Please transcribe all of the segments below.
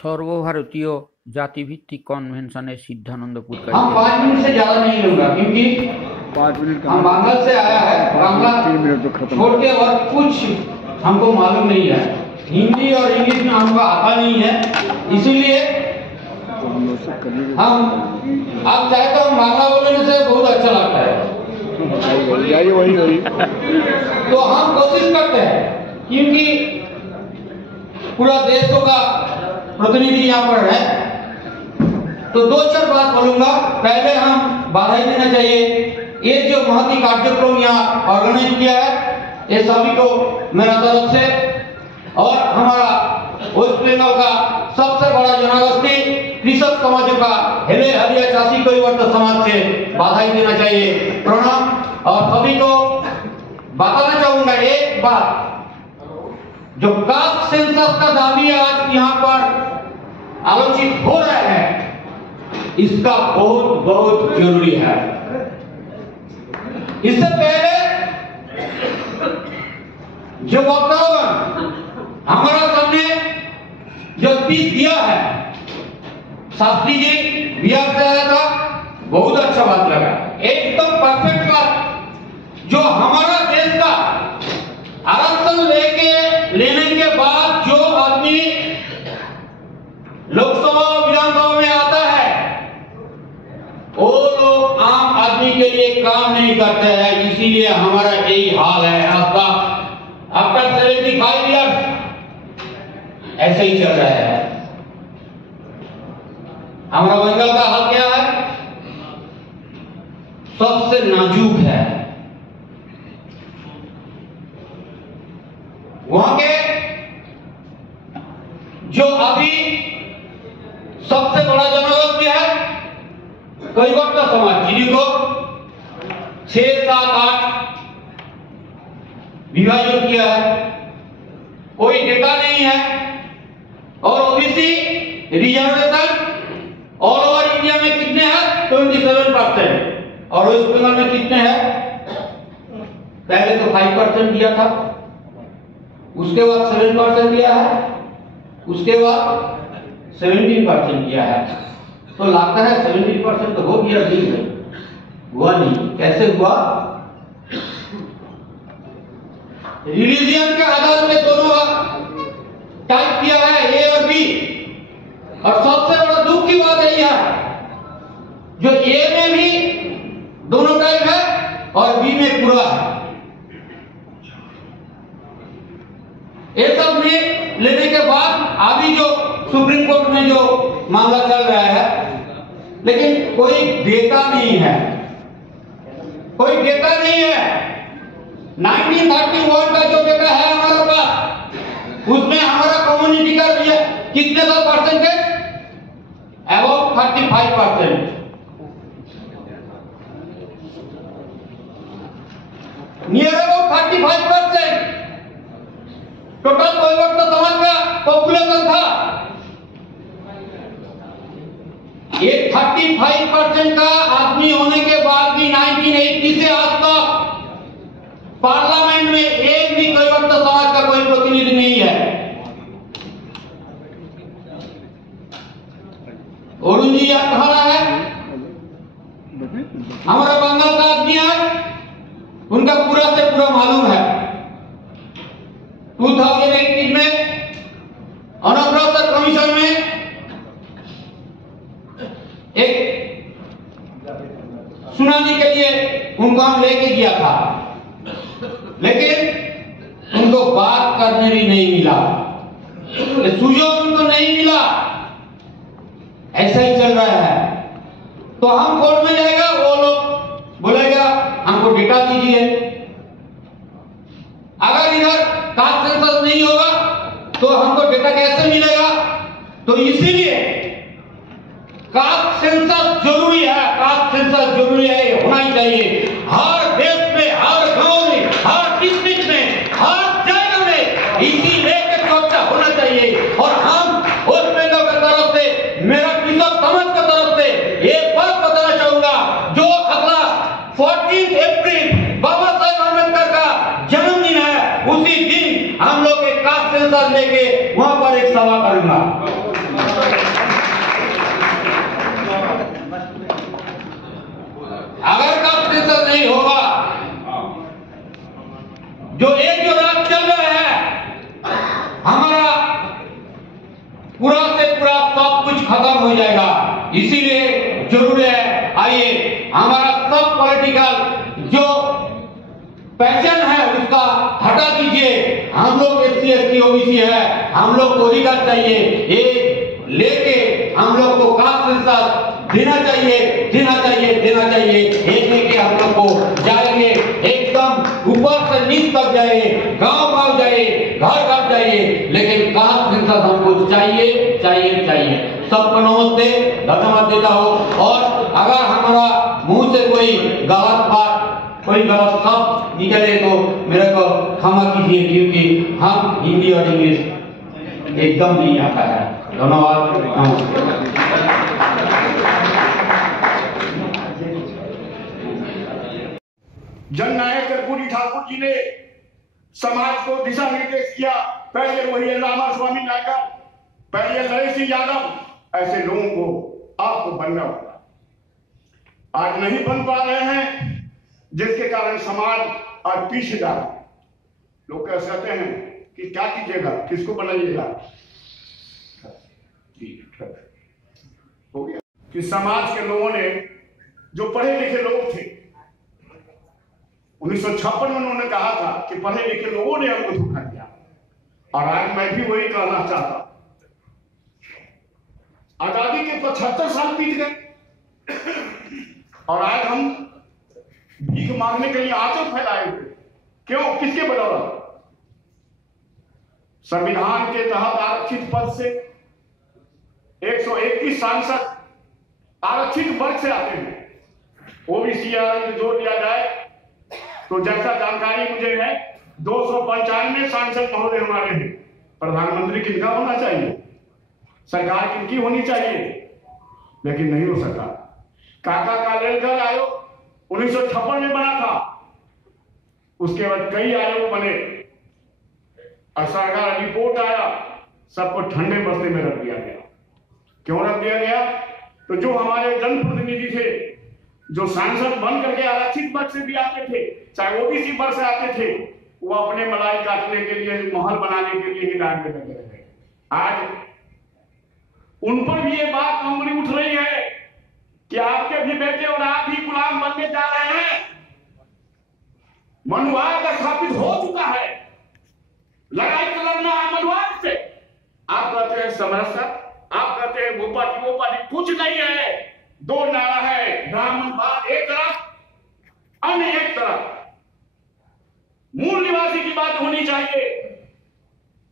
सर्वभारतीय जातिभित्तिक convention सिद्धानंदपुर का। हम 5 minute से ज्यादा नहीं लूंगा क्योंकि 5 मिनट हम बांग्ला से आया है। बांग्ला 3 मिनट तो खत्म छोड़ के और कुछ हमको मालूम नहीं है। हिंदी और इंग्लिश में हमको आता नहीं है, इसीलिए हम आप चाहे तो हम बांग्ला बोलने से बहुत अच्छा लगता है वही तो हम कोशिश करते हैं क्योंकि पूरा देशों का प्रतिनिधि यहाँ पर है, तो 2-4 बात बोलूंगा। पहले हम बधाई देना चाहिए, ये जो महती कार्यक्रम यहाँ ऑर्गेनाइज किया है, ये सभी को मेरा तरफ से, और हमारा वेस्ट बंगाल का सबसे बड़ा जनगोष्ठी कृषक समाज का हेले हरिया चाषी परिवर्तन समाज से बधाई देना चाहिए, प्रणाम। और सभी को बताना चाहूंगा एक बात, जो कास्ट सेंसस का दावी आज यहाँ पर आलोचित हो रहा है, इसका बहुत बहुत जरूरी है। इससे पहले जो वक्तागण हमारा सामने जो स्पीच दिया है, शास्त्री जी बिहार से आया था, बहुत अच्छा बात लगा, एकदम परफेक्ट बात। जो हमारा देश का आरक्षण लेने के बाद जो आदमी लोकसभा विधानसभा में आता है, वो लोग आम आदमी के लिए काम नहीं करते हैं, इसीलिए हमारा यही हाल है। आफ्टर 75 ईयर्स ऐसे ही चल रहा है। हमारा बंगाल का हाल क्या है? सबसे नाजुक है। वहां के जो अभी सबसे बड़ा जनगोष्ठी है कैवर्त समाज, जिनको 6, 7, 8 विभाजन किया है, कोई डेटा नहीं है। और OBC reservation all over India में कितने हैं? 27%। और वेस्ट बंगाल में कितने हैं? पहले तो 5% दिया था, उसके बाद 7% दिया है, उसके बाद 17% दिया है। तो लगता है 17% तो हो गया, नहीं है, हुआ नहीं। कैसे हुआ? रिलीजियन के आधार पे दोनों टाइप किया है, ए और बी। और सबसे बड़ा दुख की बात यही है, जो ए में भी दोनों टाइप है और बी में पूरा है। ये सब में लेने के बाद अभी जो सुप्रीम कोर्ट में जो मामला चल रहा है, लेकिन कोई डेटा नहीं है, कोई डेटा नहीं है। 1931 का जो डेटा है हमारे पास, उसमें हमारा कम्युनिटी का कितने का percentage? About 35%। Near about 35% total Kaivarta समाज का पॉपुलेशन था। ये 35% का आदमी होने के बाद भी 1980 से आज तक पार्लियामेंट में एक भी कैवर्त समाज का कोई प्रतिनिधि नहीं है। अरुण जी याद कहा रहा है, हमारा बंगाल का आदमी है, उनका पूरा से पूरा मालूम है। 2018 में अनग्रसर कमीशन में एक सुनाने के लिए उनको हम लेके गया था, लेकिन उनको बात करने भी नहीं मिला, सुजोग उनको नहीं मिला। ऐसा ही चल रहा है। तो हम कोर्ट में जाएगा, वो लोग बोलेगा हमको डेटा दीजिए। अगर इधर कास्ट सेंसस नहीं होगा तो हमको डेटा कैसे मिलेगा? तो इसीलिए कास्ट सेंसस जरूरी है, कास्ट सेंसस जरूरी है, होना ही चाहिए। हर देश में, हर गांव में, हर डिस्ट्रिक्ट में, हर जगह में इसी लेकर चर्चा होना चाहिए। और हम वेस्ट बंगाल की तरफ से, मेरा कृषक समाज की तरफ से ये बात बताना चाहूंगा, जो अगला 14 अप्रैल बाबा साहेब अम्बेडकर का जन्मदिन है, उसी दिन हम लोग एक कास्ट सेंसस लेके वहां पर एक सभा करूंगा। जो राज चल रहा है, हमारा पूरा से पूरा सब कुछ खत्म हो जाएगा। इसीलिए जरूर है, आइए हमारा सब पॉलिटिकल जो पैशन है उसका हटा दीजिए। हम लोग SC ST OBC है, हम लोग को अधिकार चाहिए, एक लेके हम लोग को कास्ट सेंसस देना चाहिए, देना चाहिए। एक लेके हम लोग को जाएंगे, एकदम ऊपर से नीचे तक जाए, गांव जाए, घर जाए, लेकिन कास्ट सेंसस हमको चाहिए। सबको नमस्ते, धन्यवाद देता हूँ। और अगर हमारा मुंह से कोई गलत शब्द निकले तो मेरे को क्षमा कीजिए, क्योंकि हम हिंदी और इंग्लिश एकदम नहीं आता है। धन्यवाद, नमस्ते। जननायक कर्पूरी ठाकुर जी ने समाज को दिशा निर्देश किया। पहले वही रामा स्वामी नायकर, पहले नरेश सिंह यादव, ऐसे लोगों को आपको बनना होगा। आज नहीं बन पा रहे हैं, जिसके कारण समाज आज पीछे जा रहा है। लोग कह सकते हैं कि क्या कीजिएगा, किसको बनाइएगा, हो गया कि समाज के लोगों ने, जो पढ़े लिखे लोग थे, 1956 में उन्होंने कहा था कि पढ़े लिखे लोगों ने हमको धोखा दिया, और आज मैं भी वही कहना चाहता हूं। आजादी के 75 साल बीत गए और आज हम भीख मांगने के लिए आंचल फैलाए हुए। क्यों, किसके बदौलत? संविधान के तहत आरक्षित पद से 121 सांसद आरक्षित वर्ग से आते हैं। OBC जोड़ दिया जाए तो जैसा जानकारी मुझे है 295 सांसद महोदय हमारे हैं। प्रधानमंत्री किनका होना चाहिए, सरकार किनकी होनी चाहिए, लेकिन नहीं हो सका। काका कालेलकर आयोग 1956 में बना था, उसके बाद कई आयोग बने और सरकार रिपोर्ट आया, सबको ठंडे बस्ते में रख दिया गया। क्यों रख दिया गया? तो जो हमारे जनप्रतिनिधि थे, जो सांसद बन करके आरक्षित वर्ग से भी आते थे, चाहे OBC वर्ग से आते थे, वो अपने मलाई काटने के लिए, महल बनाने के लिए ही लाइन में लगे रहे। आज उन पर भी ये बात उंगली उठ रही है कि आपके भी बेटे और आप भी गुलाम बनने जा रहे हैं। मनुवाद स्थापित हो चुका है, लड़ाई तो लड़ना है मनुवाद से। आप कहते हैं समरसा, आप कहते हैं वो पार्टी, कुछ नहीं है। दो नारा है, ब्राह्मणवाद एक तरफ, अन्य एक तरफ। मूल निवासी की बात होनी चाहिए।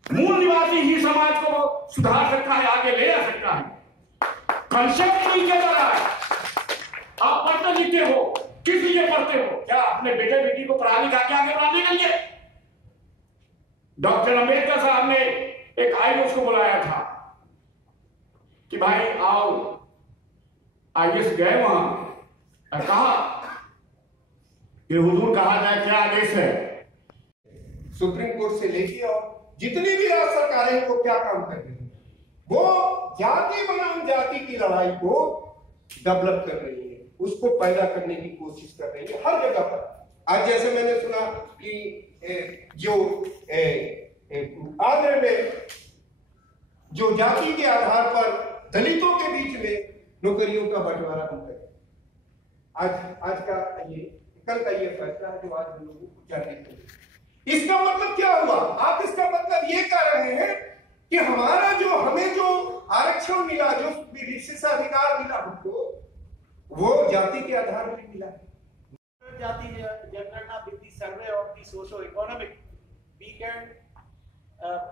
मूल निवासी ही समाज को सुधार सकता है, आगे ले जा सकता है। कंसेप्ट नहीं किया जा रहा है। आप पढ़ते लिखते हो, किस लिए पढ़ते हो? क्या अपने बेटे बेटी को पढ़ा लिखा के आगे बढ़ाने के लिए? डॉक्टर अंबेडकर साहब ने एक आईएएस को बुलाया था कि भाई आओ। आईएएस गए वहां और कहा कि हुजूर कहा जाए क्या आदेश है? सुप्रीम कोर्ट से लेके और जितनी भी राज्य सरकारें वो क्या काम कर रही है, वो जाति बनाम जाति की लड़ाई को डेवलप कर रही है, उसको पैदा करने की कोशिश कर रही है हर जगह पर। आज जैसे मैंने सुना कि जो आंध्र में जो जाति के आधार पर दलितों के बीच में नौकरियों का बंटवारा हो गया। आज का ये कल का ये फैसला है जो आज हम लोगों को जाति। इसका मतलब क्या हुआ? आप इसका मतलब ये कह रहे हैं कि हमें जो आरक्षण मिला, जो विशेषाधिकार मिला हमको, वो जाति के आधार पर मिला। जाति जनगणना with the survey of the socio-economic, we can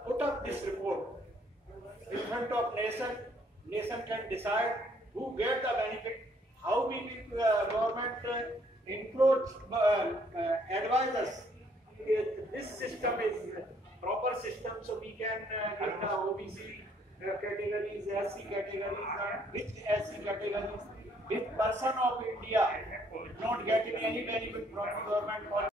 put up this report in front of nation. Nation can decide who get the benefit, how we will government encroach, advise us. This system is proper system, so we can get the OBC categories, SC categories, and with SC categories, with person of India not getting any benefit from government.